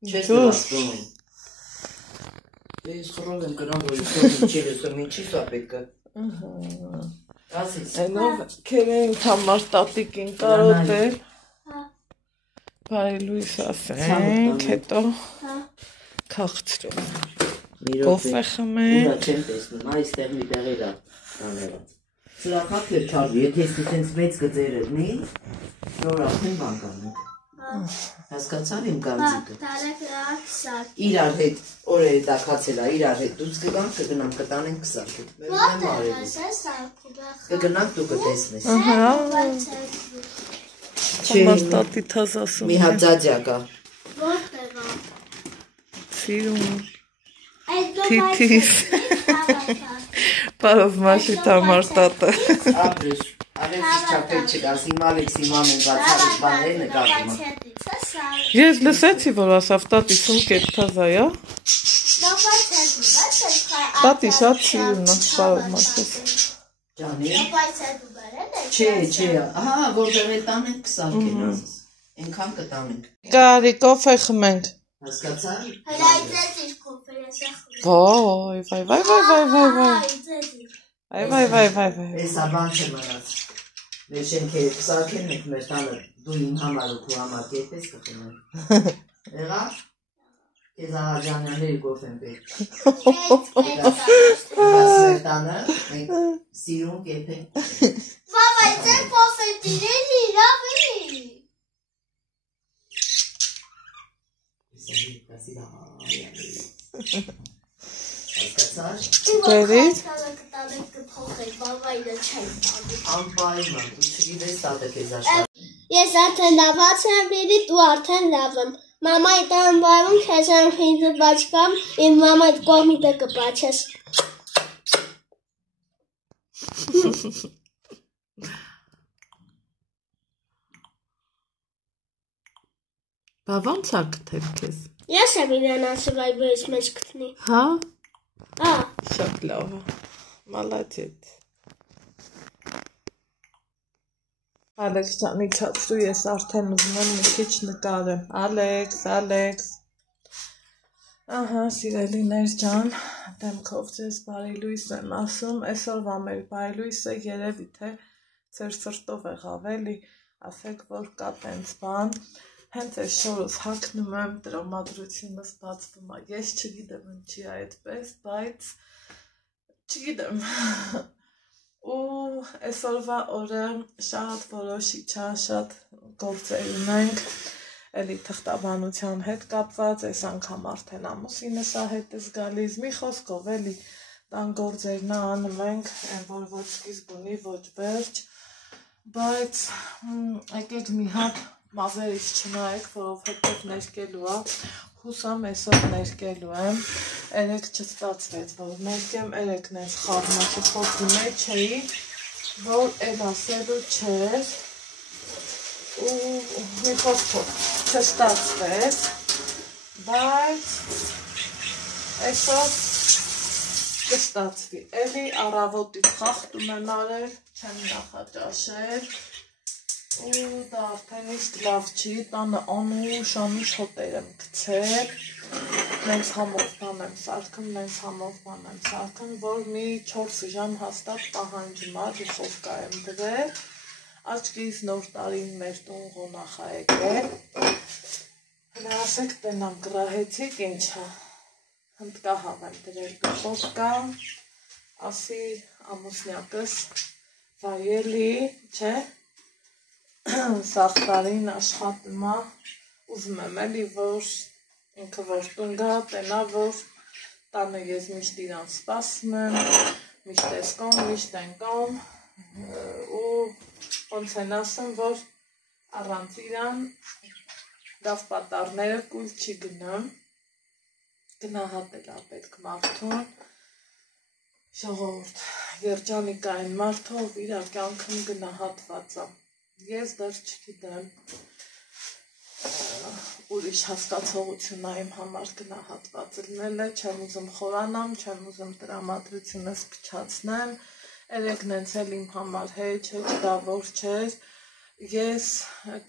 Չես դասում։ Դե ես խորով եմ գնալ, որ ինչի լսում, ինչի սա պետքը։ Ասես։ Այնով քերեն համար տատիկին կարոտել։ Բարի լույս ասենք, հետո քաղցրում։ Կոֆե խմենք։ Ուրա չեմ տեսնում, այստեղ մի տեղ էլա կանելած։ Սրա խաթ էր չարժի, եթե ես տենց մեծ գծեր էր մի, նոր արդեն բան կանենք։ Հասկացար իմ գանձիկը։ Իրար հետ, օրերը տակացել է, իրար հետ դուց կգանք, կգնամ կտանենք կսարքետ։ Մեր ունեմ արել։ Կգնանք դու կտեսնես։ Համար տատի թազ ասում։ Մի հատ ձաջա կա։ Սիրում։ Թիթիս։ Բարով մաշիտ համար տատը։ Ապրես, Ալեքսիս չապել չկաս, իմ Ալեքսի մամեն բացարիք բաներ նկատում։ Ես լսեցի, որ ասավ տատի սունկետ թազայա։ Տատի շատ սիրում է, բարով մաշիտ։ Ջանի։ Չէ, ահա, որտեղ է տանենք կսարքեն ասես, ենքան կտանենք։ Կարի կոֆե խմենք։ Հասկացար։ Վայ։ Ես աբան չեմ մնաց։ Մեր շենքերը կսարքեն ենք մեր տանը, դու իմ համար ու քու համար կետպես կխնեմ։ Եղա, կեզ աղաջանյանների կոֆեն պետք։ Ես մեր տանը, մենք սիրում կեփենք։ Վավայ, ձեր կոֆե տիրելի, լավ է։ Հասկացար։ Գերից։ Անպայման, դու չգիտես տատը քեզ աշխարհ։ Ես արդեն լավաց եմ լինի, դու արդեն լավ եմ։ Մամայի տան բարում քեզ եմ ինձ բաչկամ, իմ մամայի կողմիտը կպաչես։ Բա ոնց է գտել քեզ։ Ես եմ իրան ասում այբերից մեջ գտնի։ Հա։ Հա։ Շատ լավ է։ Մալադեց։ Ալեքս ջանի ցածրու ես արդեն ուզում եմ մի քիչ նկարեմ։ Ալեքս։ Ահա, սիրելիներ ջան, դեմքով ձեզ բարի լույս եմ ասում, այսօրվա մեր բարի լույսը երևի թե ձեր սրտով եղավ էլի, ասեք որ կա տենց բան, հենց այս շորս հագնում եմ, տրամադրությունս բացվում է, ես չգիտեմ ինչի է այդպես, բայց չգիտեմ, ու այսօրվա օրը շատ որոշիչ է, շատ գործեր ունենք, էլի թղթաբանության հետ կապված, այս անգամ արդեն ամուսինս է հետս գալիս, մի խոսքով էլի տան գործերն անում ենք, որ ոչ սկիզբ ունի, ոչ վերջ, բայց եկեք մի հատ մազերից չնայեք, որովհետև ներկելու է, հուսամ այսօր ներկելու եմ, երեք չստացվեց, որ ներկեմ, երեկն ես խառնաշի խոսքի մեջ էի, որ էլ ասելու չէր, ու մի խոսքով չստացվեց, բայց այսօր կստացվի, էլի առավոտից խախտում եմ արել, չեմ նախաճաշել, ու դա արդեն իսկ լավ չի, տանը անուշ հոտեր եմ գցել, նենց համով բան եմ սարքում, որ մի 4 ժամ հաստատ պահանջում է, դուխովկա եմ դրել, աչքիս նոր տարին մեր տուն ղոնախ է եկել, հրասեք տենամ գրահեցիք ինչա, հնդկահավ եմ դրել դուխովկա, ասի ամուսնյակս վայելի, չէ, սաղ տարին աշխատում է, ուզում եմ էլի, որ ինքը որ տուն գա, տենա, որ տանը ես միշտ իրան սպասում եմ, միշտ էսկոմ, միշտ ենկոմ, ու ոնց են ասում, որ առանց իրան լավ պատառները կուլ չի գնում, գնահատել է պետք մարդուն, ժողովուրդ, երջանիկային մարդը, ով իր կյանքում գնահատված է, ես դեռ չգիտեմ, ուրիշ հասկացողություն է իմ համար գնահատված լինելը, չեմ ուզում խորանամ, չեմ ուզում տրամադրությունս փչացնեմ, երեկն ենց էլ իմ համար հեչ դա որ չէր, ես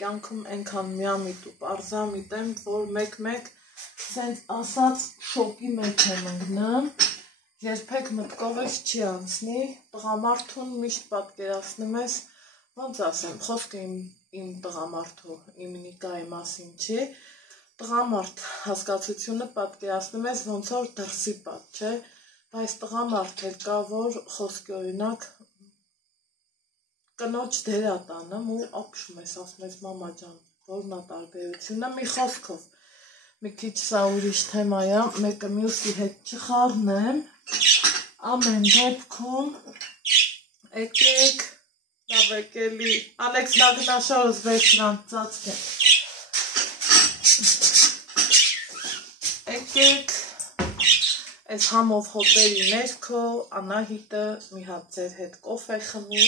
կյանքում ենքան միամիտ ու պարզամիտ եմ, որ մեկ Սենց ասած շոկի մեջ եմ ընկնում, երբեք մտքովս չի անցնի, տղամարդուն միշտ պատկերացնում ես, ոնց ասեմ, խոսքը իմ տղամարդու, իմ Նիկայի մասին չի, տղամարդ հասկացությունը պատկերացնում ես ոնց որ դրսի պատ, չէ, բայց տղամարդ էլ կա, որ խոսքի օրինակ կնոջ դերատանում ու ապշում ես, ասում ես մամա ջան, որն է տարբերությունը, մի խոսքով, մի քիչ սա ուրիշ թեմա է, մեկը մյուսի հետ չխառնեմ, ամեն դեպքում եկեք, լավ եկելի, Ալեքս նագնաշորս վերջրանց ծածկ է, եկեք, այս համով հոտերի ներքո, Անահիտը մի հատ ձեր հետ կոֆե խմի,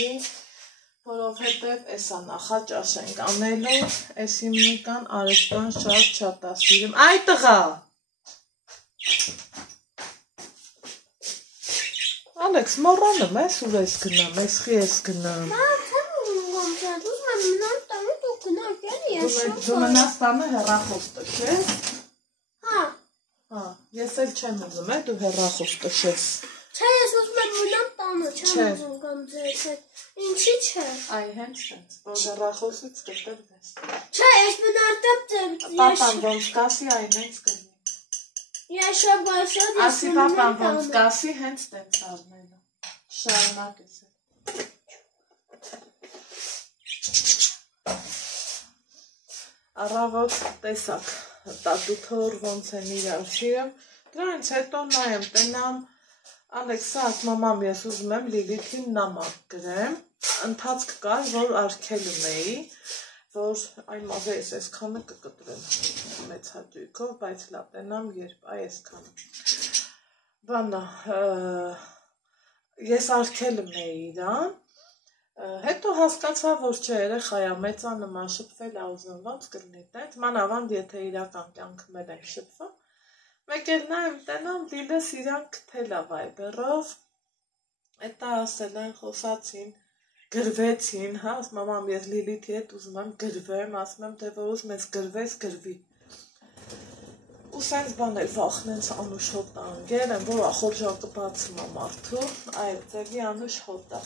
որովհետև էսա նախաճաշ ենք անելու, էս իմ Նիկան արեստան շատ ասիրում, այ տղա, Ալեքս մոռանում ես ուր ես գնամ, ես խի ես գնամ, դու մնաս տանը հեռախոս տշես, ես էլ չեմ ուզում է, դու հեռախոս տշես, չէ, ես ուզում եմ մնամ տանը, չեմ ուզում կամ ձեզ հետ, ինչի չէ, այ հենց չենց, որ հեռախոսից կտրվես, չէ, ես մնարտեմ ձեր, պապան ոնց կասի այն հենց կնի, ես շեմ բայսոտ, ասի պապան ոնց կասի հենց տենց արնելու, շարունակ ես է, առավոտ տեսակ, տատութոր ոնց են իրար շիրեմ, դրանց հետո նայեմ, տենամ, Ալեքս ասաց մամամ ես ուզում եմ Լիլիթին նամակ գրեմ, ընթացք կար, որ արգելում էի, որ այն մազը ես այսքանը կկտրեմ մեծ հաճույքով, բայց լավ տենամ երբ այսքանը, բանա, ես արգելում էի իրան, հետո հասկացա, որ չէ երեխայա մեծանման շփվել ա ուզում ոնց կլինի տենց, մանավանդ եթե իրական կյանքը մեր ենք շփվում, մեկ էլ նայեմ տենամ Լիլս իրան կթել ա վայբերով, էտա ասել են, խոսացին, գրվեցին, հա, ասում մամամ ես Լիլիթի հետ ուզում եմ գրվեմ, ասում եմ թե որ ուզում ես գրվես, գրվի, ու սենց բաներ վախնենց անուշ հոտա անգել են, որ ախորժակը բացում ա մարդու, այլ ձևի անուշ հոտա,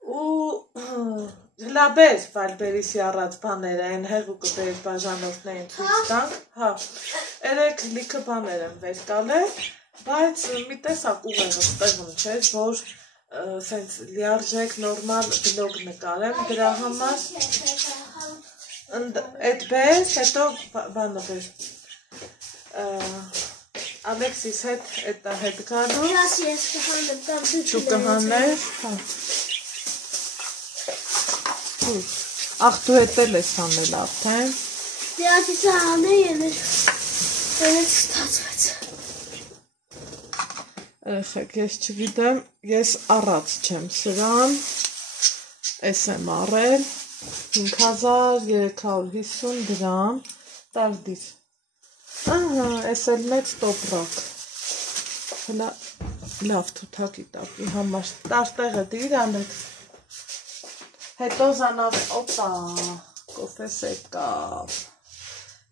ու հլաբեր վալբերիսի առած բաներ են, հեղուկը բեր բաժանորդներին ցույց տանք, հա, երեք լիքը բաներ եմ վեր կալել, բայց մի տեսակ ուղեղը ստեղում չէր, որ սենց լիարժեք նորմալ բլոգ նկարեմ, դրա համար էդ բեր, հետո բանը բեր, Ալեքսիս հետ էտա հետ գալու, դու կհանես, հա, աղ դու հետ էլ ես անել արդեն, դիասիսը հանե ելեր, Երեկ ստացվեց, Երեխեք, ես չգիտեմ, ես առած չեմ սրան, ես եմ առել, 5350 դրամ, տարդիր, ես էլ մեծ տոպրակ, հլա լավ թութակի տապի համար, տարտեղը դիր անեք, հետո զանավ, օպա, կոֆես եկավ,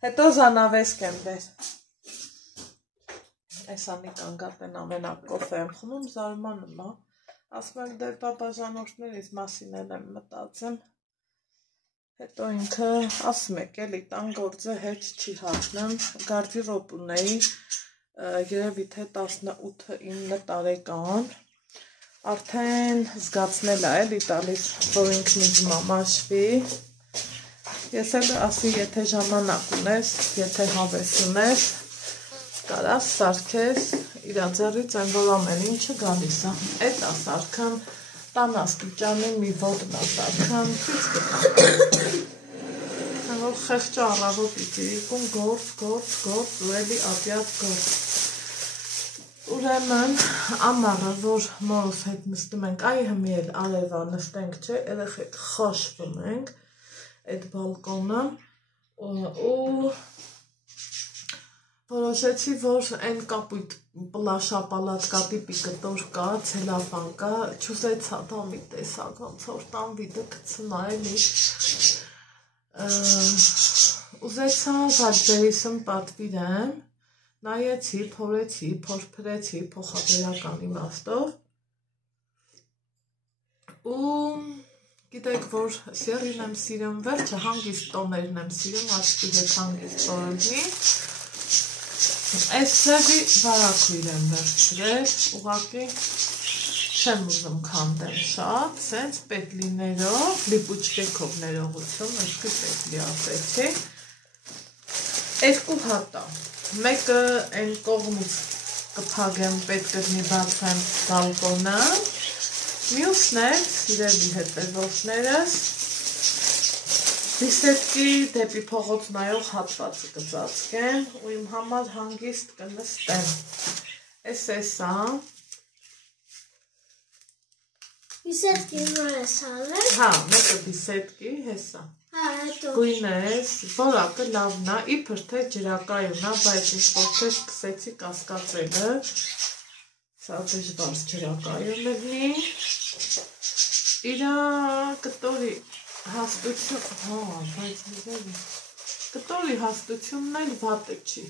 հետո զանավես կեմ բեր, այս անիկան գատեն ամենակ կոֆե եմ խնում, զարմանում ա, ասում եմ դեր բաբաժանորդներից մասին էլ եմ մտածեմ, հետո ինքը ասում եք էլի տան գործը հետ չի հատնեմ, գարդիրոպ ունեի, երևի թե 18-9 տարեկան, արդեն զգացնել ա էլի տալիս, որ ինքն ինձ մամաշվի, ես էլ ասի եթե ժամանակ ունես, եթե հավես ունես, կարաս սարքես, իրա ձեռից են որ ամեն ինչը գալիս ա, էտ ա սարքան, տան աստիճանի մի ոդն ա սարքան, քիչ կտան, որ խեղճը առավոտ իծիրիկում գործ, ու էլի ատյատ գործ, ուրեմն ամառը, որ մորոս հետ նստում ենք, այ հմի էլ արևա նստենք չէ, երեխեք խաշվում ենք, այդ բալկոնը, ու որոշեցի, որ այն կապույտ պլաշապալատկա տիպի կտոր կա, ցելոֆան կա, չուզեցա դա մի տեսակ, ոնց որ տան վիդը գցնա էլի, ուզեցա Վալբերիսն պատվիրեմ, նայեցի, փորեցի, փորփրեցի փոխաբերական իմաստով ու գիտեք, որ սերին եմ սիրում, վերջը հանգիստ տոներն եմ սիրում, աչքի հետ հանգիստ տորելնի, այս սևի վարակույր եմ վերջրել, ուղղակի չեմ ուզում քանդեմ շատ, սենց պետլիներով, լիպուչկեքով ներողություն, ըսկի պետլի ասեցի, 2 հատա, մեկը այն կողմից կփագեմ, պետք կգնի բացեմ բալկոնը, մյուսն է, սիրելի հետևողներս, բիսետկի դեպի փողոց նայող հատվածը կծածկեմ ու իմ համար հանգիստ կնստեմ, էսա, Բիսետկի նոր ես հալել։ Հա, մեկը բիսետկի, հեսա, գույնը ես, որակը լավն է, իբր թե ջրակայուն է, բայց ինչ-որ թե սկսեցի կասկածելը, սա դժվար ջրակայուն լինի, իրա կտորի հաստություն, կտորի հաստությունն էլ վատը չի,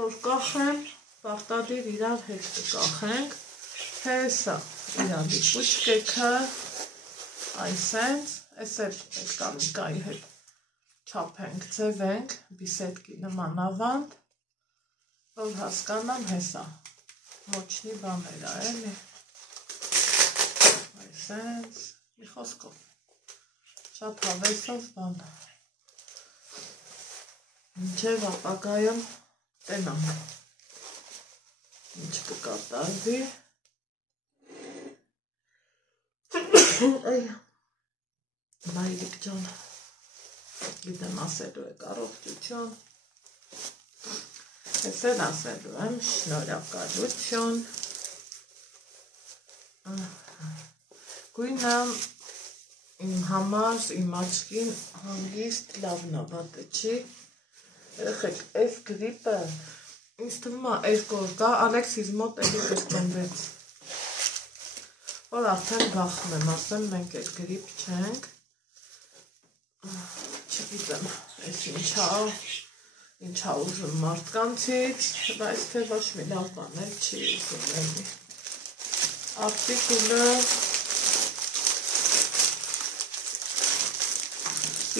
որ կախեմ, պարտադիր իրար հետ կկախենք, հեսա, իրան լիպուչկեքը, այսենց, ես էլ կամիկայի հետ չապենք, ձևենք, բիսետկի նման ավանդ, որ հասկանամ հեսա, ոչնի բաներ էլի, այսենց, մի խոսքով, շատ հավեսով բան, մինչև ապագայում տենանք, ինչ կկատարվի, Մայրիկ ջան, գիտեմ ասելու եք առողջություն, ես էլ ասելու եմ շնորհակալություն, գույնը իմ համար, իմ աչքին հանգիստ լավն է, վատը չի, երեխեք, այս գրիպը ինձ թվում է 2 օր կա, Ալեքսիս մոտ էլի կրկնվեց, որ արդեն բախում եմ, ասեմ մենք էլ գրիպ չենք, չգիտեմ, ես ինչա ուզում մարդկանցից, բայց թե ոչ մի լավ բան էլ չի ուզում էլի, արտիկուլը,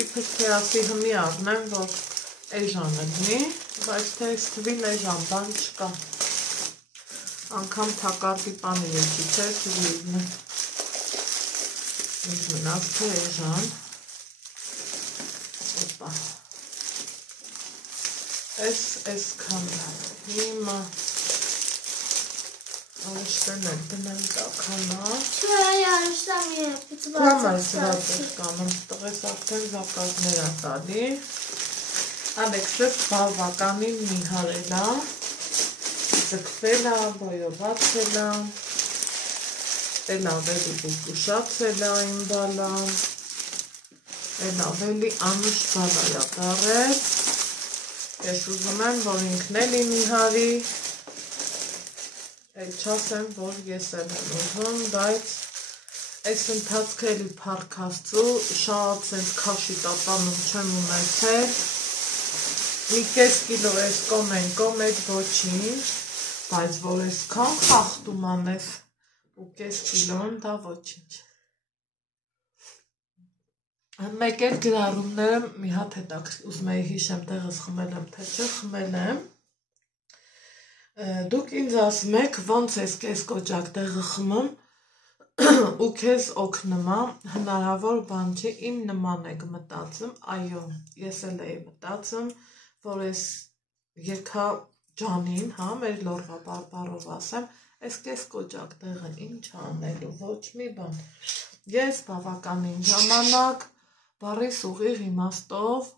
իբր թե ասի հմի առնեմ, որ էժանը լինի, բայց թե ես թվին էժան բան չկա, անգամ թակարդի պանիրը չի չէ, թվիվնը, ինձ մնաց թե էժան, օպա, ես քանա, հիմա, արշտեն էլ դնեմ տականա, Չէ, արշտամ եպից կամ այս հրատեր կանում, տղես արդեն զակազներ է տալի, Ալեքսս բավականին մի հարելա, ձգվել է, բոյոված է, էլ ավելի բուկուշացել է իմ բալան, էլ ավելի անուշ բալայա դարել, ես ուզում եմ, որ ինքն էլ իմի հարի, էլ չասեմ, որ ես եմ ուզում, բայց այս ընթացքը էլի պարքաստու, շատ սենց քաշի տապանում չեմ ունեցել, մի կես կիլո ես կոմ էդ ոչինչ, բայց որ ես կան խախտում անես ու կես կիլոն դա ոչինչ։ Մեկ էլ գրառումները մի հատ ուզում էի հիշեմ տեղս խմել եմ, թե չէ խմել եմ, դուք ինձ ասում եք ոնց ես կես կոճակ տեղը խմում ու քեզ օգնում է, հնարավոր բան չի, իմ նման եք մտածում, այո, ես էլ էի մտածում, որ ես եկա ջանին, մեր լորվա բարբարով ասեմ, ես կես կոճակ տեղը ինչ անելու, ոչ մի բան, ես բավականին ժամանակ, բարիս ուղիղ իմաստով,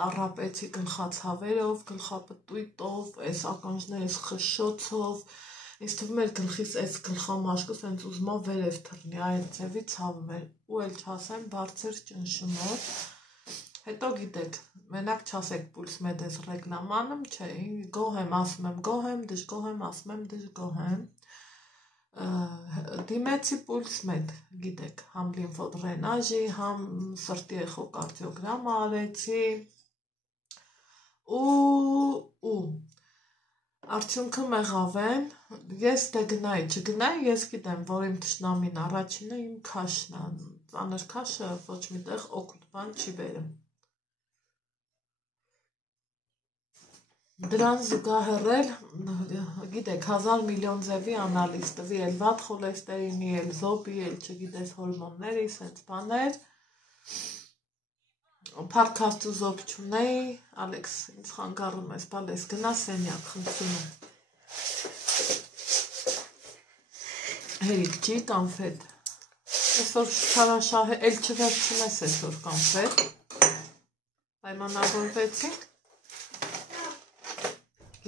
տառապեցի գլխացավերով, գլխապտույտով, այս ականջներս խշշոցով, ինձ թվում էր գլխիս այս գլխամաշկը սենց ուզում է վերև թռնի, այդ ձևի ցավում էր, ու էլ չասեմ բարձր ճնշումով, հետո գիտեք, մենակ չասեք պուլս մեդ ես ռեկլամ անում, չէ, գոհ եմ, ասում եմ գոհ եմ, դժգոհ եմ, ասում եմ դժգոհ եմ, դիմեցի պուլս մեդ, գիտեք, համ լիմֆոդրենաժի, համ սրտի էխոկարդիոգրամը արեցի, ու արդյունքը մեղավ են, ես դե գնայի, չգնայի, ես գիտեմ, որ իմ թշնամին առաջինը իմ քաշն է, ծանր քաշը ոչ միտեղ օգուտ բան չի բերում։ Դրան զուգահեռել, գիտեք, 1000 միլիոն ձևի անալիզ տվի, էլ վատ խոլեստերինի, էլ զոպի, էլ չգիտես հորմոնների, սենց բաներ, Փառք Աստծո զոպ չունեի, Ալեքս, ինձ խանգարում ես, բալես, գնա սենյակ, խնդրում եմ։ Հերիք չի կանֆետ։ Այսօր շքարաշահ էլ չվերջնես այսօր կանֆետ։ Պայմանավորվեցինք։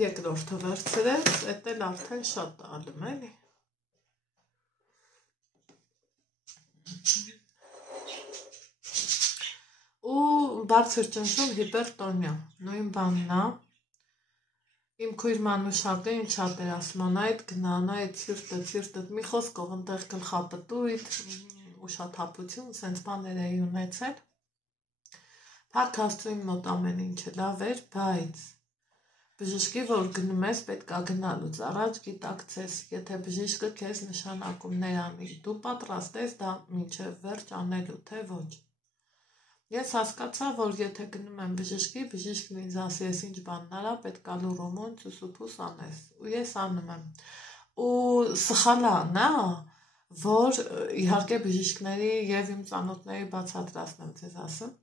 Երկրորդը վերցրեց, էդ էլ արդեն շատ տալում էլի։ Ու բարձր ճնշում հիպերտոնիա, նույն բանն է։ Իմ քույր մանուշակը ինչ շատ էր ասում, այդ գնան, այդ ցիրտը, մի խոսքով ընտեղ գլխապտույտ, ուշաթափություն, սենց բաներ էի ունեցել։ Փառք Աստծո իմ մոտ ամեն ինչը լավ էր, բայց բժշկի որ գնում ես պետք է գնալուց առաջ գիտակցես, եթե բժիշկը քեզ նշանակումներ անի, դու պատրաստ ես դա մինչև վերջ անելու, թե ոչ։ Ես հասկացա, որ եթե գնում եմ բժշկի, բժիշկն ինձ ասի, ես ինչ բանն արա, պետք է լուրումուն ծուսուփուս անես, ու ես անում եմ։ Ու սխալա նա, որ իհարկե բժիշկների եւ իմ ծանոթների բացատրացնեմ ձեզ ասում,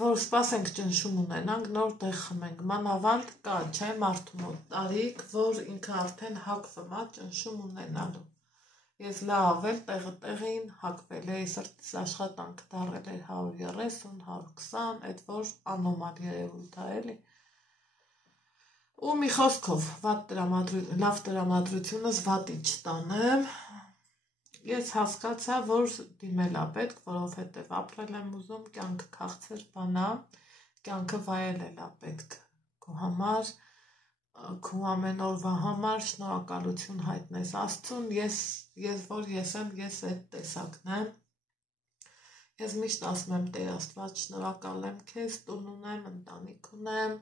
որ սպասենք ճնշում ունենանք, նոր տեղ խմենք, մանավանդ կա, չէ, մարդու մոտ տարիք, որ ինքը արդեն հակվում է ճնշում ունենալու։ Ես լավ էլ տեղին հակվել էի, սրտիս աշխատանք դարել էր 130, 120, այդ որ անոմալ երևույթ է էլի։ Ու մի խոսքով, լավ տրամադրությունս վատի չտանեմ, ես հասկացա, որ դիմել է պետք, որովհետև ապրել եմ ուզում, կյանքը քաղցր բան է, կյանքը վայելել է պետք քո համար, քո ամեն օրվա համար շնորհակալություն հայտնես Աստծուն, ես որ ես եմ, ես այդ տեսակն եմ։ Ես միշտ ասում եմ Տեր Աստված, շնորհակալ եմ քեզ, տուն ունեմ, ընտանիք ունեմ,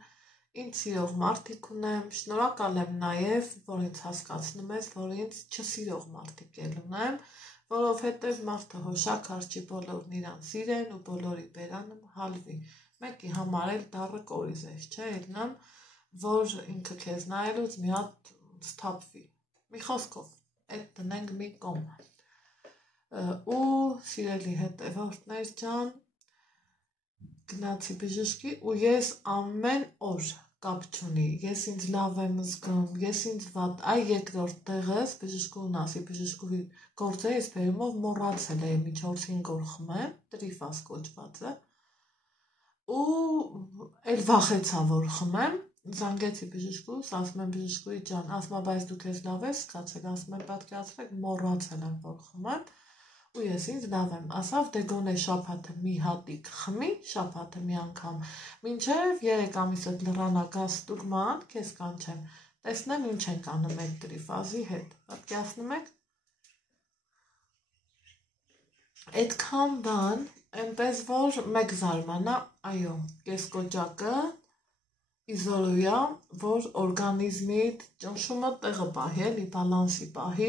ինձ սիրող մարդիկ ունեմ, շնորհակալ եմ նաև, որ ինձ հասկացնում ես, որ ինձ չսիրող մարդիկ էլ ունեմ, որովհետև մարդը հոշակար չի, բոլորն իրան սիրեն ու բոլորի բերանը հալվի։ Մեկի համար էլ դառը կորիզ ես, չէ, ելնամ, որ ինքը քեզ նայելուց մի հատ սթափվի։ Մի խոսքով, այդ տնենք մի կողմ։ Ու սիրելի հետևորդներ ջան, գնացի բժշկի ու ես ամեն օր կապ չունի, ես ինձ լավ եմ զգում, ես ինձ վատ, այ երկրորդ տեղս բժշկուն ասի, բժշկուի գործը ես բերումով մոռացել էի միջոց 5 օր խմեմ, տրիֆաս կոչվածը, ու էլ վախեցա, որ խմեմ, զանգեցի բժշկուս, ասում եմ բժշկուի ջան, ասում եմ, բայց դու քեզ լավ ես զգացել, ասում եմ, պատկերացրեք, մոռացել եմ, որ խմեմ, ու ես ինձ լավ եմ, ասավ, դե գոնե շաբաթը մի հատիկ խմի, շաբաթը մի անգամ, մինչև 3 ամիսդ լռանա գաս ստուգման, քեզ կանչեմ, տեսնեմ ինչ ենք անում այդ տրիֆազի հետ, պատկերացնում եք, այդքան բան, այնպես որ մեկ զարմանա, այո, կեսկոճակը իզոլույա, որ օրգանիզմիդ ճնշումը տեղը պահի, էլի բալանսի պահի,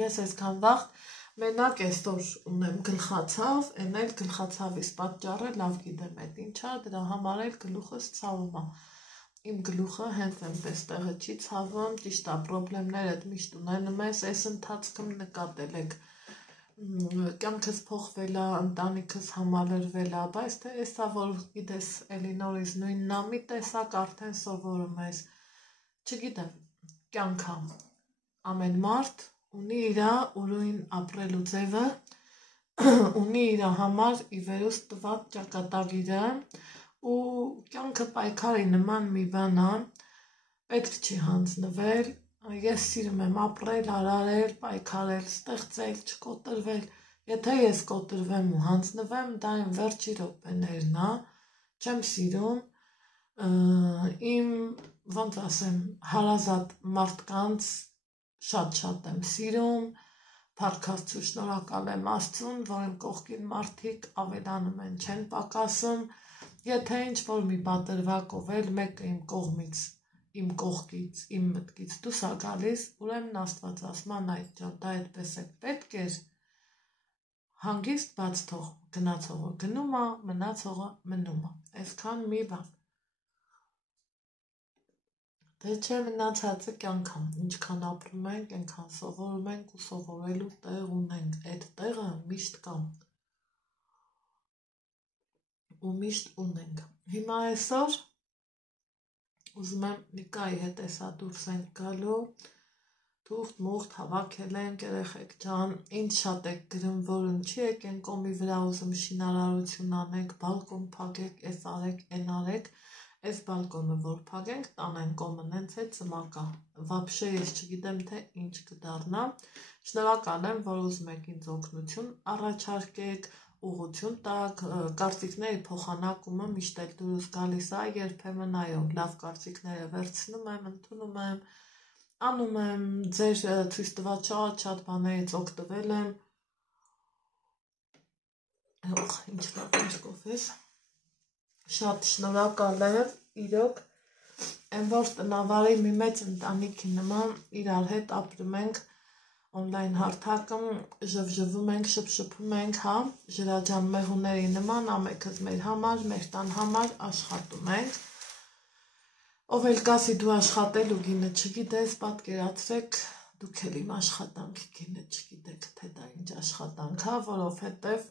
ես այսքան վաղ մենակ այսօր ունեմ գլխացավ, այն էլ գլխացավիս պատճառը լավ գիտեմ այդ ինչա, դրա համար էլ գլուխս ցավում է։ Իմ գլուխը հենց այնպես տեղը չի ցավում, ճիշտ է, պրոբլեմներդ միշտ ունենում ես, այս ընթացքում նկատել եք, կյանքս փոխվել է, ընտանիքս համալրվել է, բայց թե էսա որ գիտես, էլի նորից նույնն է, մի տեսակ արդեն սովորում ես, չգիտեմ, կյանքա, ամեն մարդ ունի իր ուրույն ապրելու ձևը, ունի իր համար ի վերուս տված ճակատագիրը ու կյանքը պայքարի նման մի բան է, պետք չի հանձնվել, ես սիրում եմ ապրել, արարել, պայքարել, ստեղծել, չկոտրվել, եթե ես կոտրվեմ ու հանձնվեմ, դա իմ վերջի րոպեներն է, չեմ սիրում, իմ, ոնց ասեմ, հարազատ մարդկանց շատ եմ սիրում, Փառք Աստծո, շնորհակալ եմ Աստծուն, որ իմ կողքին մարդիկ ավելանում են, չեն պակասում, Եթե ինչ-որ մի պատրվակով էլ մեկը իմ կողմից, իմ կողքից, իմ մտքից դուրս է գալիս, ուրեմն Աստված ասում է այդ ջան, դա այդպես է պետք էր հանգիստ բաց թող, գնացողը գնում է, մնացողը մնում է, այսքան մի բան։ Դե չէ մնացածը կյանքամ, ինչքան ապրում ենք, այնքան սովորում ենք ու սովորելու տեղ ունենք, այդ տեղը միշտ կամ ու միշտ ունենք։ Հիմա այսօր ուզում եմ Նիկայի հետ էսա դուրս ենք գալու, թուղթ մուղթ հավաքել ենք, երեխեք ջան, ինչ շատ եք գրում, որ ինչի եք են կոմի վրա ուզում շինարարություն անեք, բալկոն փակեք, էս արեք, են արեք, այս բալկոնը որ փակենք, տանեն կոմն հենց է ծմակա, վաբշե ես չգիտեմ թե ինչ կդառնա, շնորհակալ եմ, որ ուզում եք ինձ օգնություն առաջարկեք, ուղղություն տակ, կարծիքների փոխանակումը միշտ էլ դուրս գալիս է, երբեմն այո, լավ կարծիքները վերցնում եմ, ընդունում եմ, անում եմ, ձեր ցույց տված շատ բաներից օգտվել եմ, ինչ լավ կոֆես, շատ շնորհակալ եմ, իրոք, այն որ տնավարի մի մեծ ընտանիքի նման իրար հետ ապրում ենք on-line հարթակում, ժվժվում ենք, շփշփում ենք, հա, ջրաջան մեղուների նման, ամենքս մեր համար, մեր տան համար աշխատում ենք, ով էլ կասի դու աշխատելու գինը չգիտես, պատկերացրեք, դուք էլ իմ աշխատանքի գինը չգիտեք, թե դա ինչ աշխատանք է, որովհետև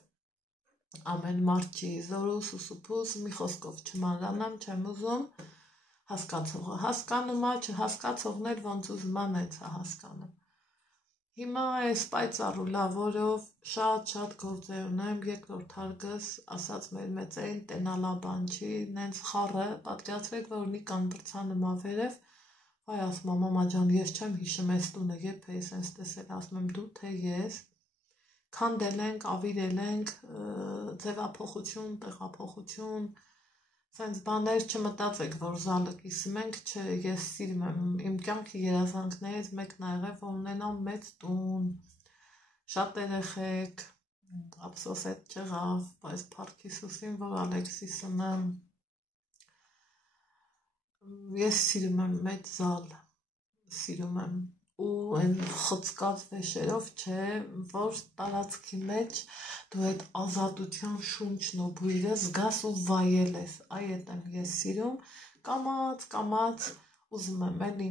ամեն մարդ չի զորու սուսուփուս, մի խոսքով չմանրանամ, չեմ ուզում, հասկացողը հասկանում է, չհասկացողն էլ ոնց ուզում է նենց է հասկանում։ Հիմա այս պայծառ ու լավորով շատ գործեր ունեմ, երկրորդ հարգս, ասած մեր մեծերին տենալաբան չի, նենց խառը, պատկերացրեք, որ Նիկան բրցանում ա վերև, վայ ասում ա մամա ջան, ես չեմ հիշում այս տունը, երբ էի սենց տեսել, ասում եմ դու թե ես, քանդել ենք, ավիրել ենք, ձևափոխություն, տեղափոխություն, սենց բաներ չմտածեք, որ զալը կիսում ենք, չէ, ես սիրում եմ, իմ կյանքի երազանքներից մեկն ա եղել, որ ունենամ մեծ տուն, շատ երեխեք, ափսոս էդ չեղավ, բայց փառք Հիսուսին, որ Ալեքսիսն եմ, ես սիրում եմ մեծ զալ, սիրում եմ, ու այն խծկած վեշերով չէ, որ տարածքի մեջ դու այդ ազատության շունչն ու բույրը զգաս ու վայել ես, այ էդ եմ ես սիրում, կամաց ուզում եմ էլի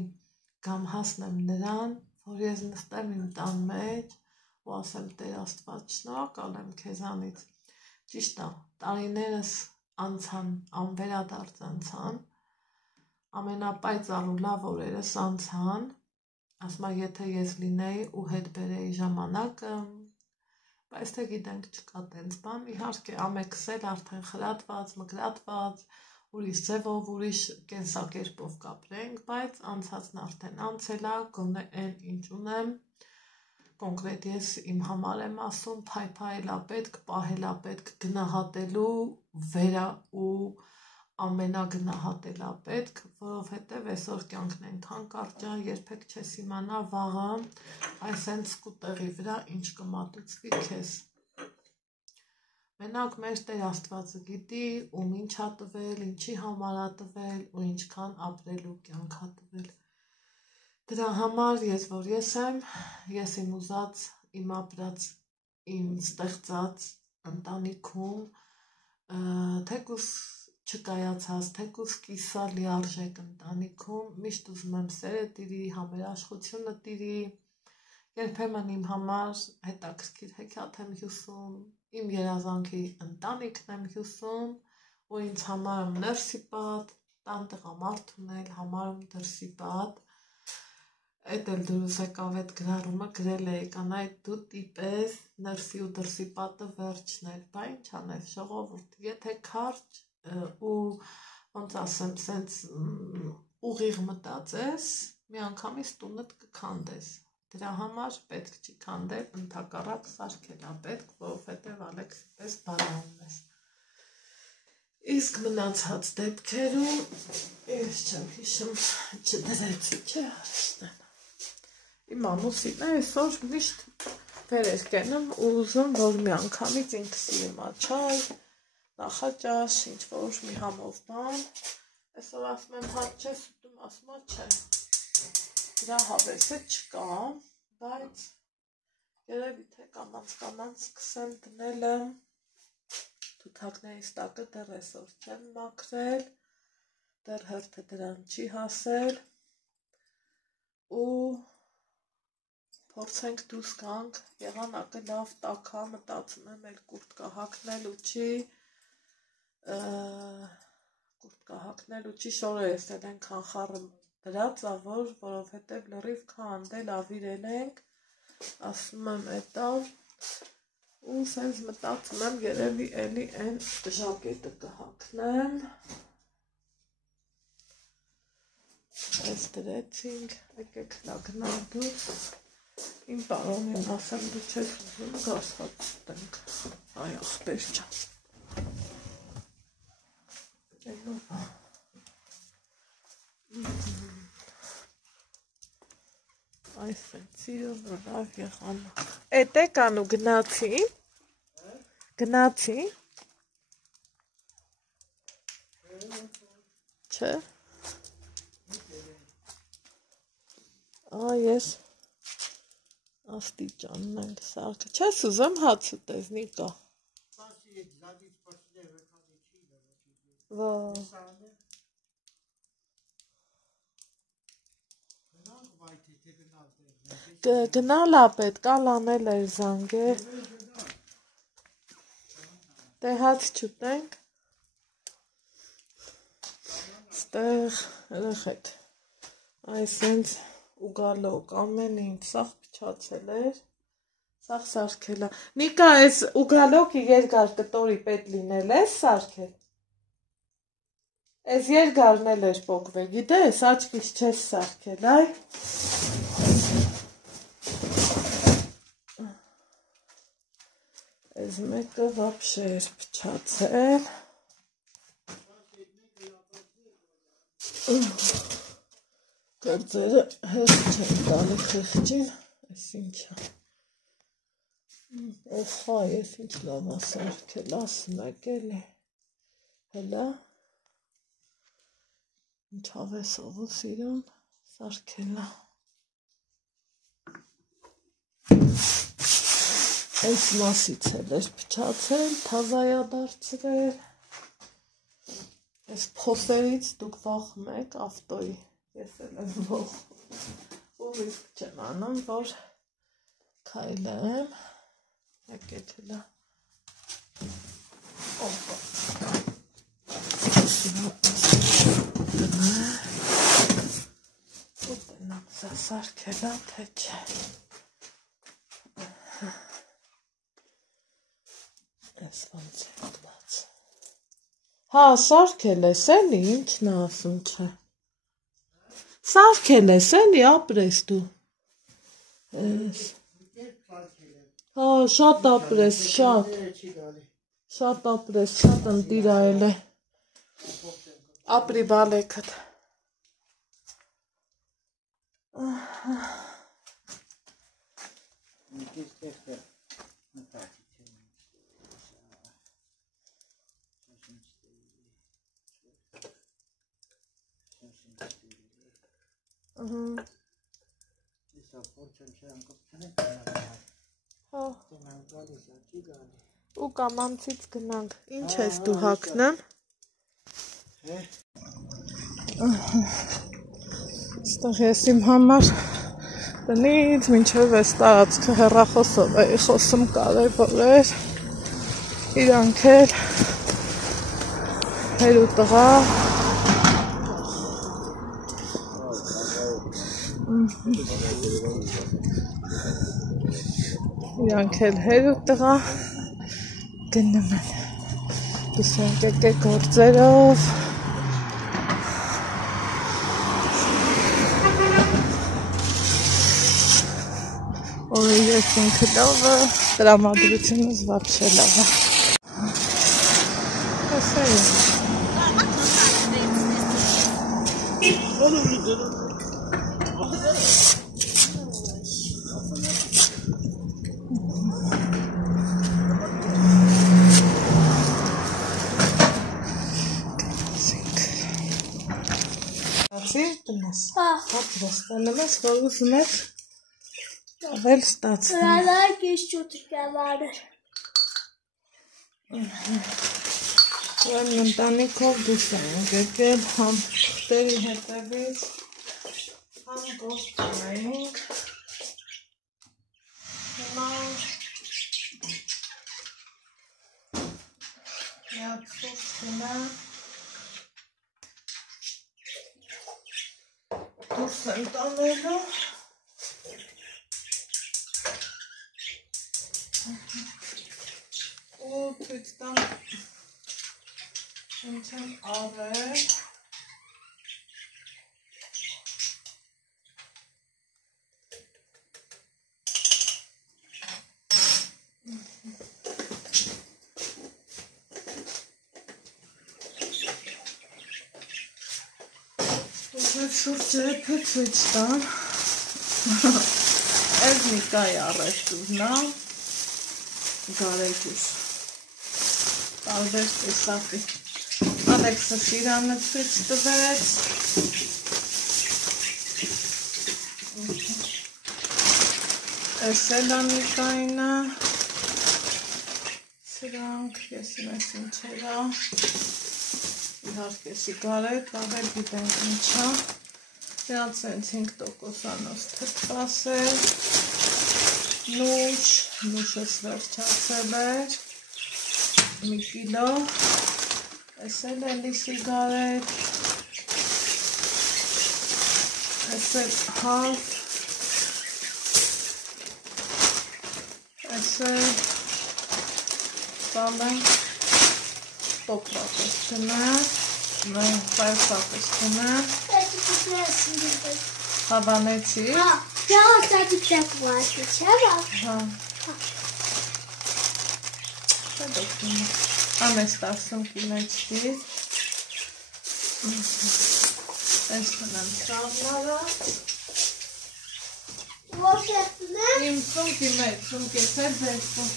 գամ հասնեմ նրան, որ ես նստեմ իմ տան մեջ ու ասեմ Տեր Աստված շնորհակալ եմ քեզանից, ճիշտ է, տարիներս անցան, անվերադարձ անցան, ամենապայծառ ու լավ օրերս անցան, ասма եթե ես լինեի ու հետ բերեի ժամանակը, բայց թե գիտենք չկա տենց բան, իհարկե ամենքս էլ արդեն խրատված, մկրատված, ուրիշ ձևով, ուրիշ կենսակերպով կապրենք, բայց անցածն արդեն անցել է, գոնե այն ինչ ունեմ, կոնկրետ ես իմ համար եմ ասում, փայփայելա պետք, պահելա պետք, գնահատելու վերա ու ամենագնահատելա պետք, որովհետև այսօր կյանքն այնքան կարճ է, երբեք չես իմանա վաղը, այս հենց սկուտեղի վրա ինչ կմատուցվի քեզ։ Մենակ մեր Տեր Աստվածը գիտի, ում ինչ ա տվել, ինչի համար ա տվել ու ինչքան ապրելու կյանք ա տվել։ Դրա համար ես որ ես եմ, ես իմ ուզած, իմ ապրած, իմ ստեղծած ընտանիքում, թեկուզ չկայացած, թեկուզ կիսա լիարժեք ընտանիքում, միշտ ուզում եմ սերը տիրի, համերաշխությունը տիրի, երբեմն իմ համար հետաքրքիր հեքիաթ եմ հյուսում, իմ երազանքի ընտանիքն եմ հյուսում ու ինձ համարում ներսի պատ, տան տղամարդ ունել, համարում դրսի պատ, այդ էլ դուրս եկավ այդ գրառումը, գրել էի կանայք դու տիպես ներսի ու դրսի պատը վերջն էր, բա ինչ անես ժողովուրդ, եթե քարջ ու ոնց ասեմ, սենց ուղիղ մտածես, մի անգամից տունդ կքանդես, դրա համար պետք չի քանդել, ընդհակառակ սարքել ա պետք, որովհետև Ալեքսի պես բարանում ես։ Իսկ մնացած դեպքերում ես չեմ հիշում, չդրեցի, չէ հարստան։ Իմ ամուսին այսօր միշտ վեր էր կենում ու ուզում, որ մի անգամից ինքը սիրում ա չայ, նախաճաշ, ինչ-որ մի համով բան, այսօր ասում եմ հաց չես ուտում, ասում չէ, դրա հավեսը չկա, բայց երևի թե կամանց սկսեմ դնելը, թութակներից տակը դեռ այսօր չեմ մաքրել, դեռ հերթը դրան չի հասել, ու փորձենք դուրս գանք, եղանակը լավ տաքա, մտածում եմ էլ կուրտկա հագնել ու չի շորը եսել ենքան խառը դրած, որովհետև լրիվ քանդել ավիրել ենք, ասում եմ էտավ, ու սենց մտածում եմ երևի էլի են ժակետը կհագնեմ, այս դրեցինք, եկեք լագնալ դուրս, իմ պարոնին ասեմ դու չես ուզում գազ հաց ուտենք, այ ախպեր ջան, այս են սիրով լավ եղանակ, էտ եք անու գնացի, չէ, ես աստիճանն ենք սարքը, չես ուզում հաց ուտես, Նիկա, գնալ ապետ, կալ անել էր զանգեր, դե հաց չուտենք, ստեղ երեխեք, այսենց ուգալոկ, ամեն ինչ, սաղ փչացել էր, սաղ սարքել է, Նիկա, այս ուգալոկի երկար կտորի պետ լինել ես սարքել, այս երկարն էլ էր պոկվել, գիտես, աչքից չես սարքել, այ, այս մեկը վապշե էր փչացել, Կրծերը հեղջ չեն տալի խեղջին, այս ինչա, օխա, ես ինչ լավ ասարքել, ասում եք էլի, հելա, ինչ հավեսով ու սիրուն սարքելա, այս մասից էլ էր փչացել, թազայա դարձրել, այս փոսերից դուք վախում եք ավտոյի, ես էլ եմ ող, ու իսկ չեմ անում, որ քայլեմ, եկեք հլա, օպա, ու տնամ սարքելա, թե չէ, ես ոնց ենք բաց, հա, սարքել ես էլի, ինչն ասում չէ, սարքել ես էլի, ապրես դու, հա, շատ ապրես, շատ ապրես, շատ ընտիրայել է, ապրի բալեքդ, ու կամանցից գնանք, ինչ ես դու հագնեմ, ստեղ ես իմ համար տնից մինչև ես տարածքը հեռախոսով էի խոսում կարևոր էր, իրանք էլ հեր ու տղա, իրանք էլ հեր ու տղա գնում են, դուսենք եկեք գործերով, օրը ես ինքը լավը, տրամադրությունս վապշե լավը, հասայ է, Պատրաստել ես, որ ուզում եք ավել ստացվում։ Սրալակ ես չուտ կավարը։ Ուրեմն ընտանիքով դուրս ենք եկել, համ թղթերի հետևից, համ գործում էինք։ Հիմա միացրուշտին է, դուրս են տանելու, ու թույց տան ինչ եմ արել, շուրջը եփը ցույց տան, ez Նիկայի առևտուրն է, գարեջուր, տարբեր տեսակի, Ալեքսը շիրանը ցույց տվեց, Էս էլ է Նիկայինը, սրանք, ես մեզ ինչերա, իհարկե սիգարետ, ավել գիտենք ինչա, դրանց հենց 5%-անոց թթվաս էր, նուշս վերջացել էր, մի կիլո, էս էլ էլի սիգարետ, էս էլ հավ, էս էլ տալենք, տոպրակս չնեմ, պայրսակս չնեմ, հավանեցի, ամես 10 կինեչդի, ես տնեմ ծավնարը, իմ սունկի մեջ, սունկ ես էլ դեսում,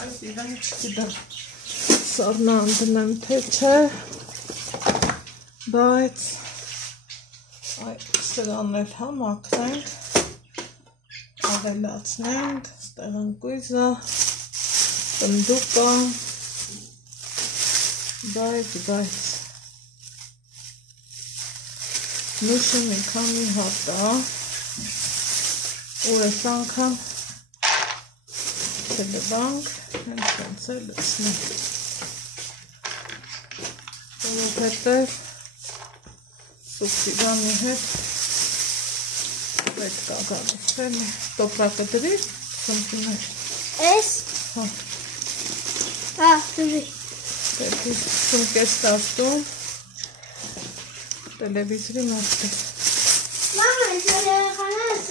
այս իրան չգիտեմ, սարնա անդնեմ թե չէ, բայց սրան էլ համակնենք, ավելացնենք, ստեղ ընկույզը, տնդուկը, բայց, նուշը մի քանի հատա, ու ես անգամ չլվանք, հենց հենց է լցնենք, որովհետև սուպսիգանի հետ պետք է գալիս էլի, տոպրակը դրիր, սունկի մեջ։ Ես։ Դրի։ Պետք սունկ ես տարտում, տելևիզրի մոտտես։ Մամա, ես երեխաներս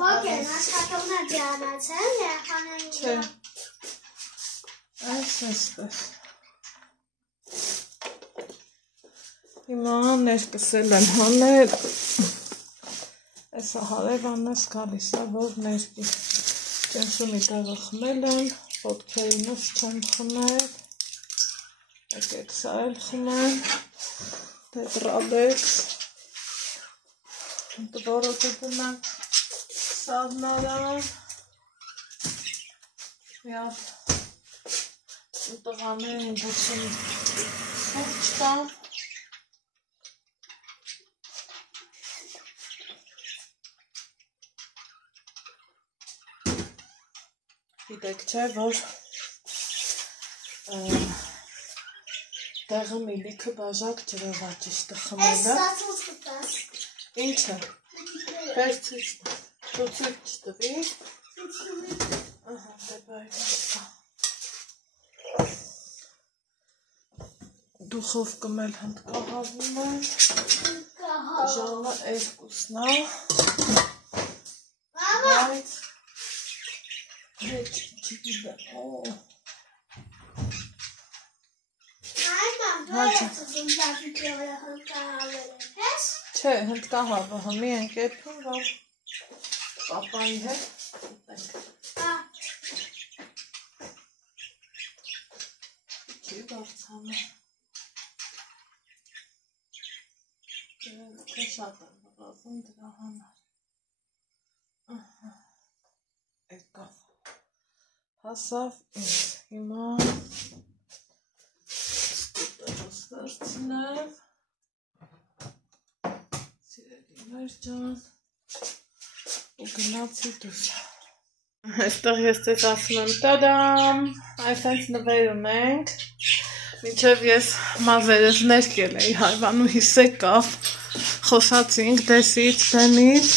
ոգ են, աշխատողներ ջանացեն, երեխաներս։ Չէ, այս էստես։ Հիմա ներկսել եմ հանել, Էսա հարևանն ես գալիս է, որ ներկի ճենսումի տեղը խմել են, ոտքերինս չեմ խմել, եկեք սա էլ խմեմ, տետրալեքս, տվորոտը դնանք սավնարան, միավ տղաներին բուցում սուրճ տան, Գիտեք չէ, որ տեղը մի լիքը բաժակ ջրովա ճիշտը խմելը։ Ստացուց կտաս։ Ինչը, հեր ցույց չտվի։ Ահա, դե բայրը։ Դուխովկում էլ հնդկահավում է։ Ժամը 2-ն է։ Բայց հետ չգիտեմ, Չէ, հնդկահավը հմի ենք եփում, որ պապայի հետ ուտենք։ Չի բարձանը։ Թե շատ եմ հղազում դրա համար։ Եկավ։ Հասավ ինձ հիմա սկուտերս վերցնեմ։ Սիրելիներ ջան ու գնացի դուրս։ Այստեղ ես ձեզ ասում եմ տադամ, այսպես նվեր ունենք, մինչև ես մազերս ներկել էի հայվանուհիս եկավ, խոսացինք դեսից, դենից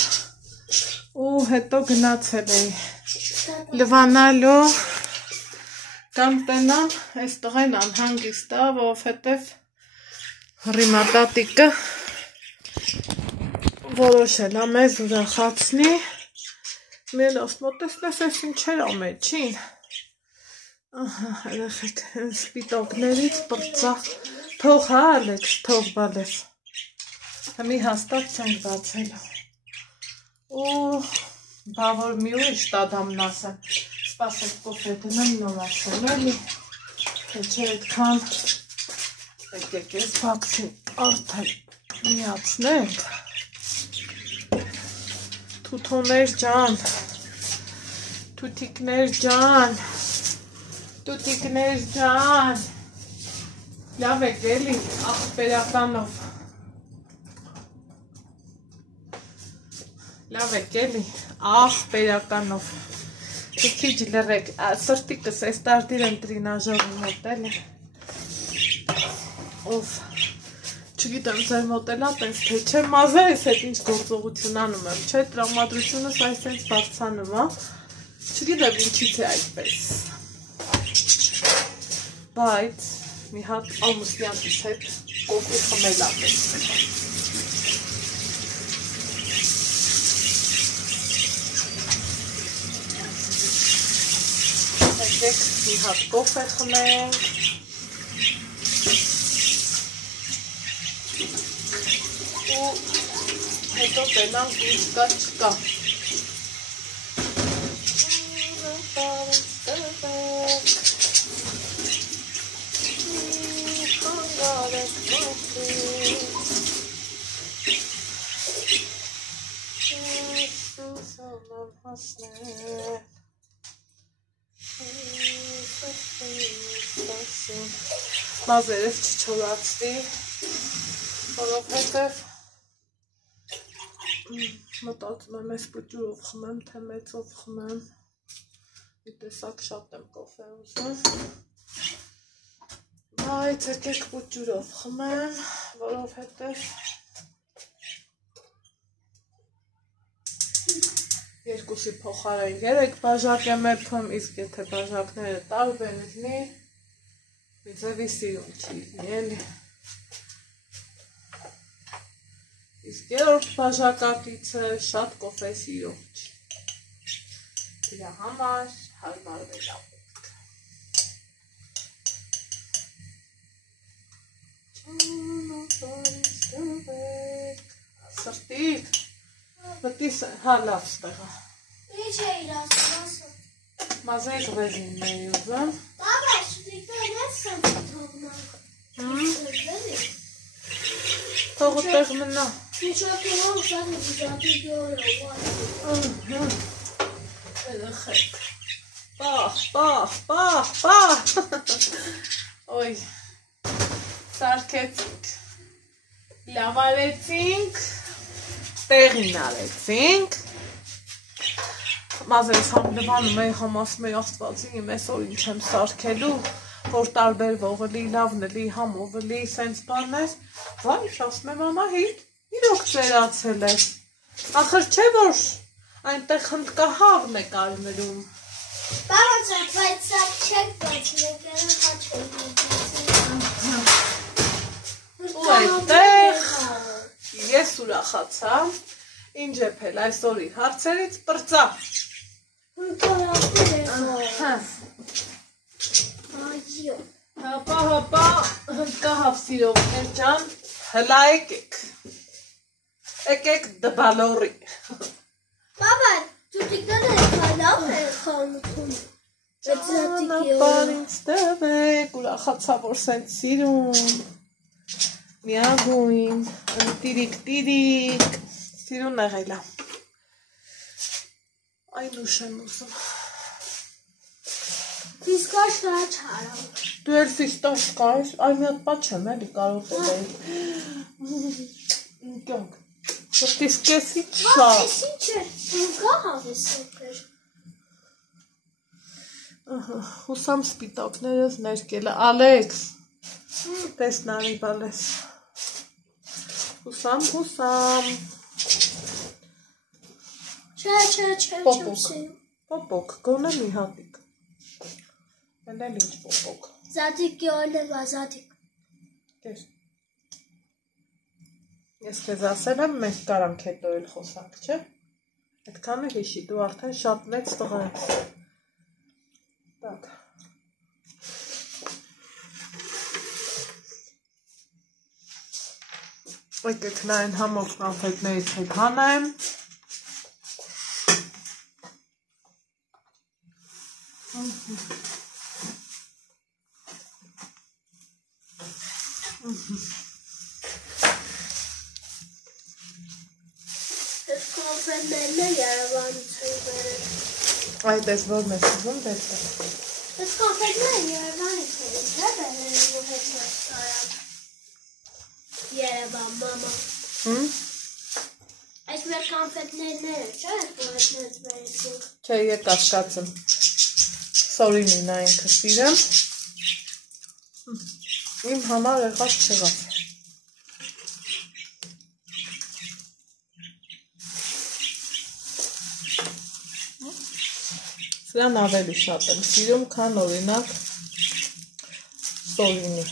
ու հետո գնացել էի լվանալու կամ տենամ, այս տղեն անհանգիստ է, որովհետև հռիմատատիկը որոշել է մեզ ուրախացնի, մենոս մոտեսնես ես ինչեր ամեջին, երեխեք սպիտոկներից պրծա, թող հա ալեքս, թող բալես, մի հաստատ չենք բացելու, ու բավոր մի ուրիշ տադամն ասեմ, սպասեք կոֆե դնեմ նոր ասեմ, էլի, չէ այդքան, եկեք ես բաքսին արդեն միացնենք, թութոներ ջան, թութիկներ ջան, լավ եք էլի, աղբերականով, լավ եք էլի, աղբերականով, քիչ լրեք, սրտիկս այս տարտիր են տրինաժորի մոտել է, ով, չգիտեմ ձեր մոտելա տենց թե չէ, մազերս հետ ինչ գործողություն անում եմ, չէ, տրամադրությունս այսենց բարձանում է, չգիտեմ ինչից է այդպես, բայց մի հատ ամուսնյանից հետ կոֆի խմել ապես, հետեք մի հատ կոֆե խմենք, ու հետո տենանք ինչ կա չկա, մազերս չչորացվի, որովհետև մտածում եմ ես պուճուրով խմեմ, թե մեծով խմեմ, մի տեսակ շատ եմ կոֆե ուզում, բայց եկեք պուճուրով խմեմ, որովհետև երկուսի փոխարեն 3 բաժակ եմ էփում, իսկ եթե բաժակները տարբեր լինի, մի ձևի սիրուն չի լինի, էլի։ Իսկ երրորդ բաժակակիցը շատ կոֆե սիրուն չի։ Դրա համար հարմարվել է պետք։ Սրտիկ, մտիս հա լավ ստեղա։ Ինչ է իր ասում։ Մազեկ ռեզինն էի ուզում։ Բաբա, շտիկներ ես սենց թողնա։ Թող ուտեղ մնա։ Ինչոք է հոմ շատ է դիգատի գորը, Երեխեք, պահ, ոյ, սարքեցինք, լավ արեցինք, տեղին արեցինք, մազերս համլվանում էի համասում էի աղծվածի իմ այսօր ինչ եմ սարքելու, որ տարբերվող լի, լավն լի, համով լի, սենց բաններ, վայ, ասում եմ ամահիտ, իրոք ծերացել ես, ախր չէ որ այնտեղ խնդկահավն է կարմերում։ Բաբա ճակ, բայց սա չեք բայց մեկերը խաչ Ու այդտեղ ես ուրախացա, ինչ եփել այսօրի հարցերից պրծա։ Հապա, հնդկահավ սիրողներ ջան, հլա եկեք դբալորի։ Բաբա, ճուտիկները լավ է խանութում։ Ճանապարհ ինձ տվեք, ուրախացա որ սենց սիրում։ Միագույն, տիրիկ, սիրուն եղել է։ Այն ուշ եմ ուզում։ Ֆիսկաշ դա չարամ։ Դու էլ ֆիստաշ կարես, այ մի հատ պատ չեմ էլի կարոտել էի։ Գանք, ֆիստեսի չա։ Ես ինչ է, գա հավես եկր։ Հուսամ սպիտակներս ներկել է, Ալեքս, տեսնարի բալես։ Հուսամ։ Չէ, Պոպոկ, գոնե մի հատիկ։ Են էլ ինչ պոպոկ։ Զատիկ յոլևա, զատիկ։ Կեր։ Ես կեզ ասել եմ, մենք կարանք հետո էլ խոսանք, չէ։ Այդքանը հիշի, դու արդեն շատ մեծ տղա ես։ Так. Եկեք նայեն համով կոնֆետներից հետ հանեմ։ Ես կոնֆետներն է Երևանից էի բերել։ Այդ ես որ մեզ ուզում դեպը։ Ես կոնֆետները Երևանից էի բերել ու հետ տարավ։ Երևան, մամա։ Այս մեր կոնֆետներները, չէ՞, կոնֆետներից բերեցինք։ Չէ, եկ կասկացım։ Սորինի նա ինքը սիրեմ։ Իմ համար եղած չեղած։ Սրան ավելի շատ եմ սիրում, քան օրինակ սորինի։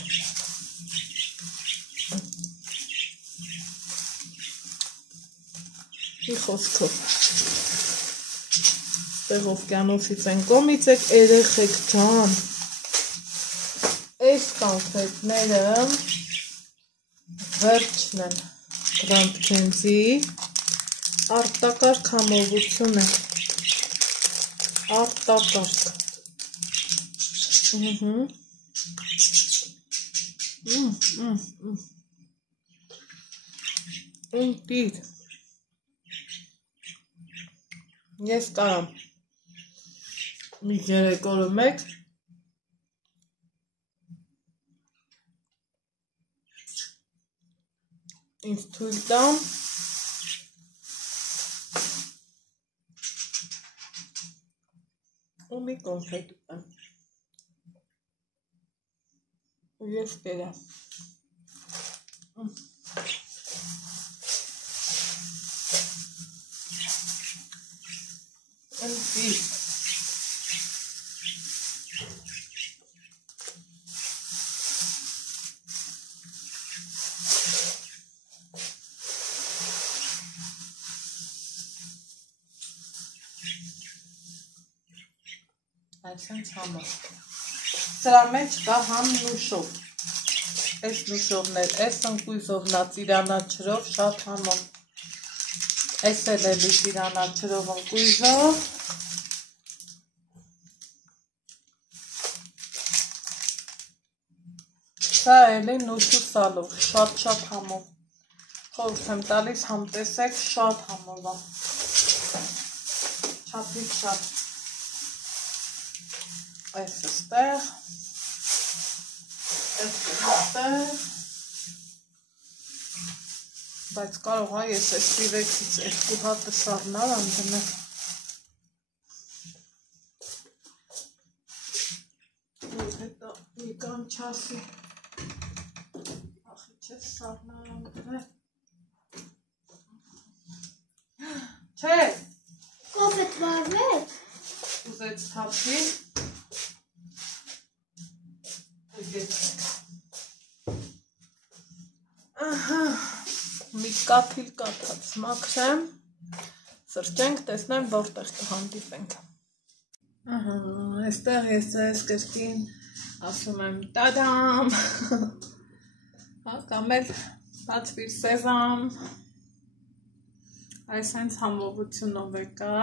Մի խոսքով։ Ստեղ օվկիանոսից են կոմից եք երեխեք ջան։ Այս կոնֆետները վերջն են Grand Candy արտակարգ համովություն է։ Արտակարգ։ Ինտիր։ Ես կարամ մի երեկորը մեկ ինձ թույլ տամ ու մի կոնֆետ ուտեմ։ Ու ես կերամ։ Ընտիր։ Այսենց համը։ Սրա մեջ կա համ նուշով։ Այս նուշովներ, այս ընկույզով նա ծիրանաչրով շատ համով։ Այս էլ էլի ծիրանաչրով ընկույզով։ Սա էլի նուշու սալով, շատ համով։ Խորհուրդ եմ տալիս համ տեսեք շատ համով է։ Չափից շատ։ Այս ստեղ, այս ստեղ, բայց կարող է ես այս տիվեքից երկու հատը սառնալ անդնել։ Ու հետո մի կան չասի, ախի չես սառնալ անդնել։ Չէ, Կոնֆետ վարվեց։ ուզեց թափի։ Ահա, մի կաթիլ կաթած մաքրեմ, սրճենք, տեսնեմ որտեղ կհանդիպենք։ Ահա, այստեղ ես ձեզ կրկին ասում եմ տադամ, կամ էլ բացվիր սեզամ, այս հենց համովությունով եկա,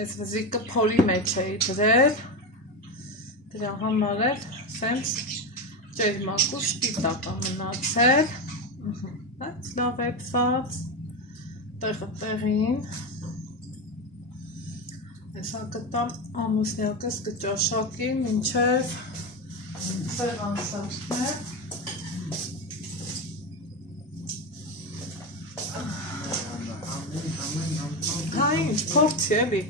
այս վզիկը փորի մեջ էի դրել, դրա համար էլ սենց Ջերմակու սպիտակ է մնացել։ Բայց լավ է պված, տեղը տեղին։ Հեսա կտամ ամուսնյակս կճաշակի մինչև սեղան սարքներ։ Հա ինչ, փորձի էլի,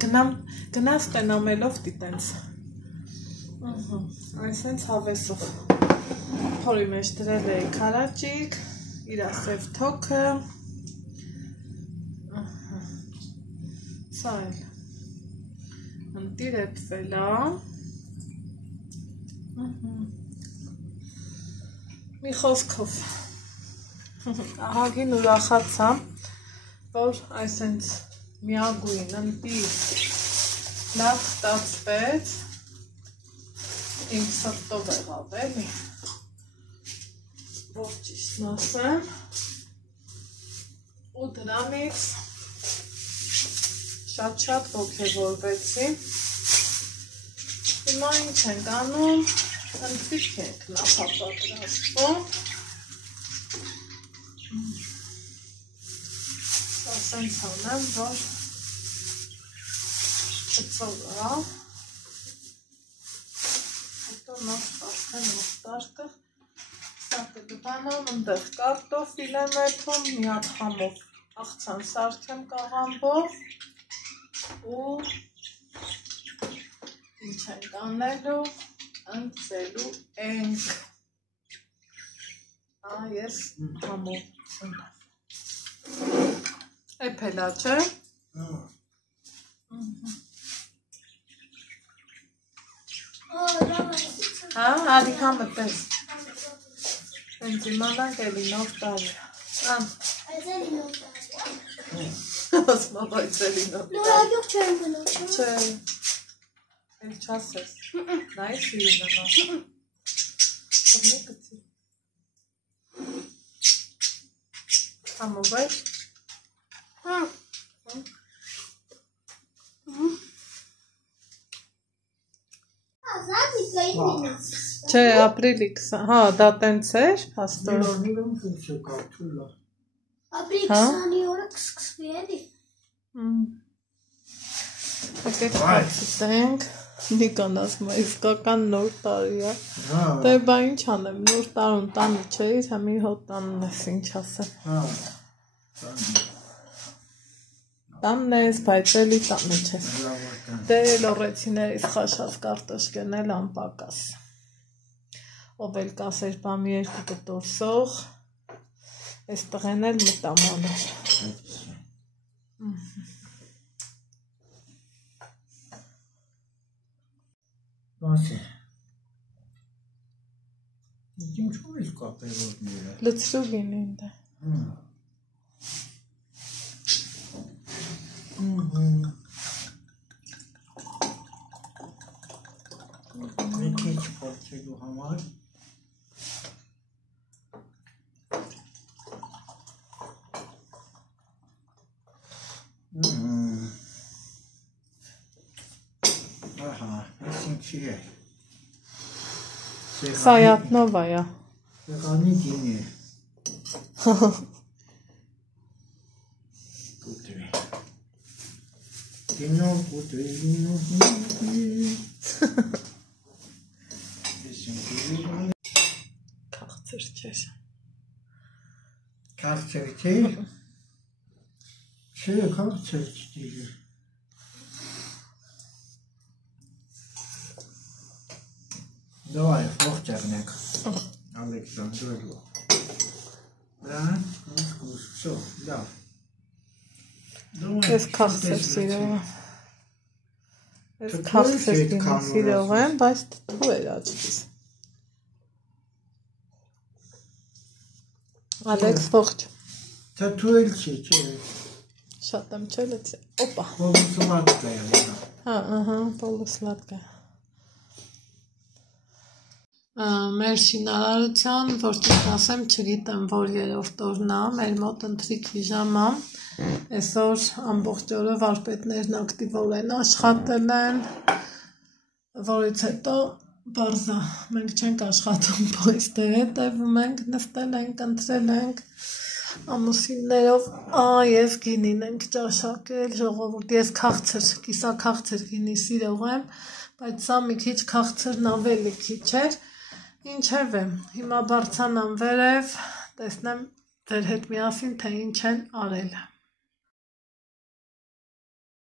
գնաս տնամելով դիտենց։ Այսենց հավեսով փորի մեջ դրել էի քարաճիկ, իր ասև թոքը, սա էլ ընտիր էպվել է, մի խոսքով, ահագին ուրախացա, որ այսենց միագույն ընտիր լավ ստացվեց, իմ սրտով եղավ էլի, որ ճիշտն ասեմ, ու դրանից շատ ոգևորվեցի, հիմա ինչ ենք անում, ընթրիք ենք նախապատրաստում, ասենց անեմ, որ կծողա, հետո նոր արդեն ուստարկը, սա կդվանամ, ընդեղ կարտոֆիլ եմ էթում, մի հատ համով աղցան սարքեմ կաղամբով, ու ինչ ենք անելու, ընծելու ենք, ես համով ծնավ, էպելա չէ, հա, արի համը տես, ենք իմանանք էլի նով տարի, Այս էլի նոր տարի, ասմավ այս էլի նով տարի, նորագյուղ չեմ գնոչ, չէ, էլ չասես, նայ սիրին ամա, կրնի կծի, համով էլ, հա, Ազատիկային մինաս, չէ, ապրիլի 20, հա, դա տենց էր, պաստոր, ապրի 20-ի օրը կսկսվի էլի, եկեք խացիտենք, նիկան ասում է, իսկական նոր տարի է, դե բա ինչ անեմ, նոր տարուն տանը չէիր, համի հոտ տանն ես, ինչ ասեմ, տանն ես, բայց էլի տանը չես, դե լորեցիներից խաշած կարտոշկեն էլ անպակաս, ով էլ կասեր բամի երկու կտորսող, ես տղեն էլ մտամանար, Բասի, իմ չոր ես կապերորդները, լծրու գինին դե, մի քիչ փորձելու համար, ահա, ես ինչի է, Սայատնովա է, սեղանի գինի է, կուտրի, գինով կուտրի, կաղցր չես, Քաղցր չէ, չէ, քաղցր չտիրը, Давай, ողջարնեք, Ալեքսանդրովը, դա, все, լավ, ես կաղցր սիրող եմ, ես կաղցր գինի սիրող եմ, բայց թու էր աչքիս, Ալեքս ողջ, թթու էլ չի, չէ, շատ եմ չէ լծի, օպա, պոլուսլատկա է, հա, պոլուսլատկա է, մեր շինարարության, որ ճիշտ ասեմ, չգիտեմ, որ երրորդ օրն է, մեր մոտ ընթրիքի ժամ է, այսօր ամբողջ օրը վարպետներն ակտիվորեն աշխատել են, որից հետո Բարզա, մենք չենք աշխատում պոյստեր հետևում ենք, նստել ենք, ընտրել ենք ամուսիններով, ես գինին ենք ճաշակել, ժողովուրդ, ես կիսաքաղցր գինի սիրող եմ, բայց սա մի քիչ քաղցրն ավելի քիչ էր, ինչև է, հիմա բարձանամ վերև, տեսնեմ ձեր հետ միասին, թե ինչ են արել։